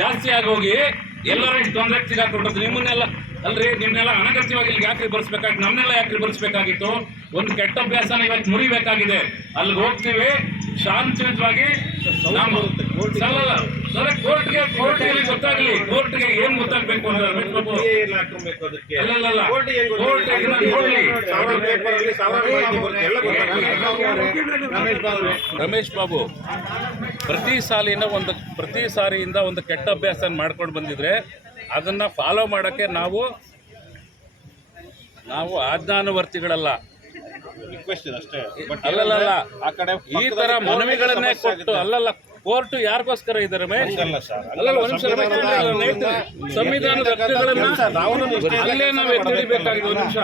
ಜಾಸ್ತಿ ಆಗೋಗಿ ಎಲ್ಲರೂ ಇಷ್ಟು ತೊಂದರೆ ಸಿಗಾಕೊಟ್ಟದ್ದು. ನಿಮ್ಮನ್ನೆಲ್ಲ ಅಲ್ರಿ, ನಿಮ್ನೆಲ್ಲ ಅನಗತ್ಯವಾಗಿ ಇಲ್ಲಿ ಯಾಕ್ರಿ ಬರ್ಸ್ಬೇಕಾಗಿತ್ತು, ನಮ್ಮನ್ನೆಲ್ಲ ಯಾಕ್ರಿ ಬರ್ಸ್ಬೇಕಾಗಿತ್ತು? ಒಂದು ಕೆಟ್ಟ ಅಭ್ಯಾಸನ ಇವತ್ತು ಮುರಿಬೇಕಾಗಿದೆ. ಅಲ್ಲಿ ಹೋಗ್ತೀವಿ ಶಾಂತಿಯುತವಾಗಿ. ಕೋರ್ಟ್ಗೆ ಗೊತ್ತಾಗ್ಲಿ, ಕೋರ್ಟ್ಗೆ ಏನ್ ಗೊತ್ತಾಗ್ಬೇಕು ಅಂತ ರಮೇಶ್ ಬಾಬು ಪ್ರತಿ ಸಾರಿಯಿಂದ ಒಂದು ಕೆಟ್ಟ ಅಭ್ಯಾಸ ಮಾಡ್ಕೊಂಡು ಬಂದಿದ್ರೆ ಅದನ್ನ ಫಾಲೋ ಮಾಡೋಕ್ಕೆ ನಾವು ಆಜ್ಞಾನುವರ್ತಿಗಳಲ್ಲ. ಅಲ್ಲಲ್ಲ, ಈ ತರ ಮನವಿಗಳನ್ನೇ ಕೊಟ್ಟು ಕೋರ್ಟ್ ಯಾರಿಗೋಸ್ಕರ ಇದೆ ರಮೇಶ್? ಸಂವಿಧಾನದ ಹಕ್ಕುಗಳನ್ನ ಅಲ್ಲೇ ನಾವು ಎತ್ತಿಡಿಬೇಕಾಗಿದೆ. ಒಂದು ನಿಮಿಷ